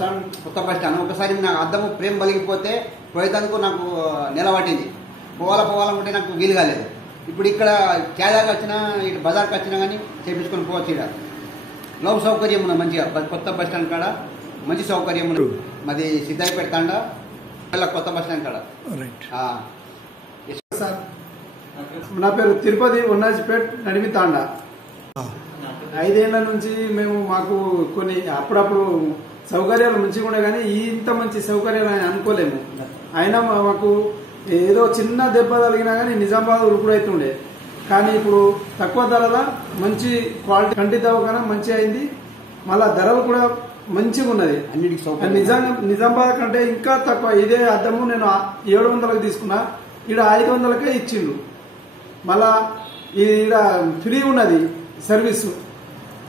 Stand కొత్త bus stand. ఒకసారి నాకు అద్దము ప్రేమ బలిగిపోతే పోయేందుకు నాకు నిలబట్టింది. పోవాలనుకుంటే నాకు వీలు కాలేదు. ఇప్పుడు ఇక్కడ క్యాదాకి వచ్చినా ఇటు బజార్కి వచ్చినా కానీ చేపించుకొని పోవచ్చు. ఇక్కడ లవ్ సౌకర్యం ఉన్నది మంచిగా. కొత్త బస్ స్టాండ్ కాడ మంచి సౌకర్యం ఉన్నది. మాది సిద్ధాయిపేట తాండా కొత్త బస్ స్టాండ్ కాడ. సార్ నా పేరు తిరుపతి ఉన్నాజిపేట్ నడిమి తాండా. 5 ఏళ్ల నుంచి మాకు కొన్ని అప్పుడప్పుడు సౌకర్యాలు మంచిగా ఉండే కానీ ఇంత మంచి సౌకర్యాలు అని అనుకోలేము. అయినా మాకు ఏదో చిన్న దెబ్బ తగినా కానీ నిజామాబాద్ ఉరుకుడైతుండే. కానీ ఇప్పుడు తక్కువ ధరలో మంచి క్వాలిటీ కంటి దవాఖానా మంచి అయింది. మళ్ళా ధరలు కూడా మంచిగా ఉన్నది. నిజామాబాద్ కంటే ఇంకా తక్కువ. ఇదే అద్దము నేను 700కి తీసుకున్నా, ఇక్కడ 500కే ఇచ్చిండు. మళ్ళా ఈడ ఫ్రీ ఉన్నది సర్వీసు,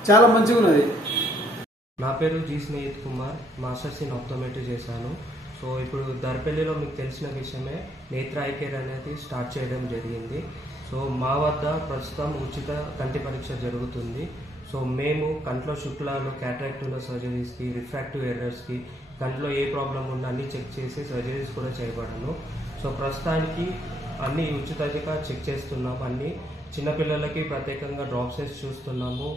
చాలా మంచిగా ఉన్నది. నా పేరు G Snehith Kumar, masters in optometry చేశాను. సో ఇప్పుడు దర్పల్లిలో మీకు తెలిసిన విషయమే నేత్ర ఐ కేర్ అనేది స్టార్ట్ చేయడం జరిగింది. సో మా వద్ద ప్రస్తుతం ఉచిత కంటి పరీక్ష జరుగుతుంది. సో మేము కంట్లో శుక్లాలు, క్యాటరాక్ట్ ఉన్న సర్జరీస్కి, రిఫ్రాక్టివ్ ఎర్రర్స్కి, కంట్లో ఏ ప్రాబ్లం ఉన్నా అన్నీ చెక్ చేసి సర్జరీస్ కూడా చేయబడను. సో ప్రస్తుతానికి అన్నీ ఉచితంగా చెక్ చేస్తున్నాము. అన్నీ చిన్నపిల్లలకి ప్రత్యేకంగా డ్రాప్స్ వేసి చూస్తున్నాము.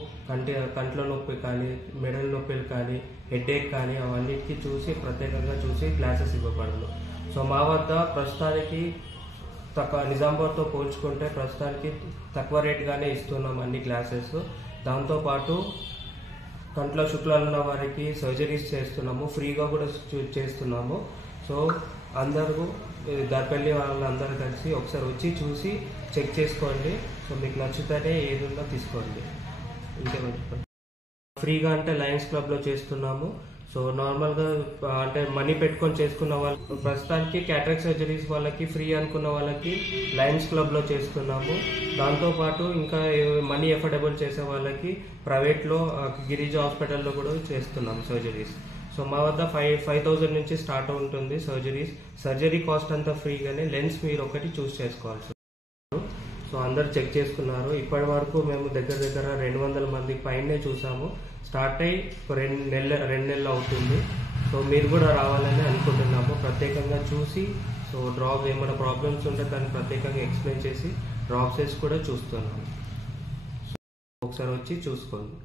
కంట్లో నొప్పి కానీ, మెడల నొప్పులు కానీ, హెడేక్ కానీ అవన్నిటికీ ప్రత్యేకంగా చూసి క్లాసెస్ ఇవ్వబడను. సో మా వద్ద ప్రస్తుతానికి నిజామాబాద్తో పోల్చుకుంటే ప్రస్తుతానికి తక్కువ రేటుగానే ఇస్తున్నాం అన్ని క్లాసెస్. దాంతోపాటు కంట్లో శుక్లాలు ఉన్న వారికి సర్జరీస్ చేస్తున్నాము, ఫ్రీగా కూడా చేస్తున్నాము. సో అందరూ దర్పల్లి వాళ్ళందరూ కలిసి ఒకసారి వచ్చి చూసి చెక్ చేసుకోండి. సో మీకు నచ్చితేనే ఏది ఉందో తీసుకోండి. ఇంకేమంటారు? ఫ్రీగా అంటే లయన్స్ క్లబ్లో చేస్తున్నాము. సో నార్మల్గా అంటే మనీ పెట్టుకొని చేసుకున్న వాళ్ళు ప్రస్తుతానికి క్యాటరాక్ట్ సర్జరీస్ వాళ్ళకి ఫ్రీ అనుకున్న వాళ్ళకి లయన్స్ క్లబ్లో చేస్తున్నాము. దాంతోపాటు ఇంకా మనీ ఎఫోర్డబుల్ చేసే వాళ్ళకి ప్రైవేట్లో గిరిజ హాస్పిటల్లో కూడా చేస్తున్నాము సర్జరీస్. సో మా వద్ద 5,000 నుంచి స్టార్ట్ ఉంటుంది సర్జరీ కాస్ట్ అంతా ఫ్రీగానే. లెన్స్ మీరు ఒకటి చూస్ చేసుకోవాల్సి. సో అందరు చెక్ చేసుకున్నారు. ఇప్పటి వరకు మేము దగ్గర 200 మంది పైనే చూసాము. స్టార్ట్ అయ్యి 2 నెలలు అవుతుంది. సో మీరు కూడా రావాలని అనుకుంటున్నాము. ప్రత్యేకంగా చూసి సో డ్రాప్ ఏమైనా ప్రాబ్లమ్స్ ఉంటే దాన్ని ప్రత్యేకంగా ఎక్స్ప్లెయిన్ చేసి డ్రాప్స్ వేసి కూడా చూస్తున్నాము. ఒకసారి వచ్చి చూసుకోండి.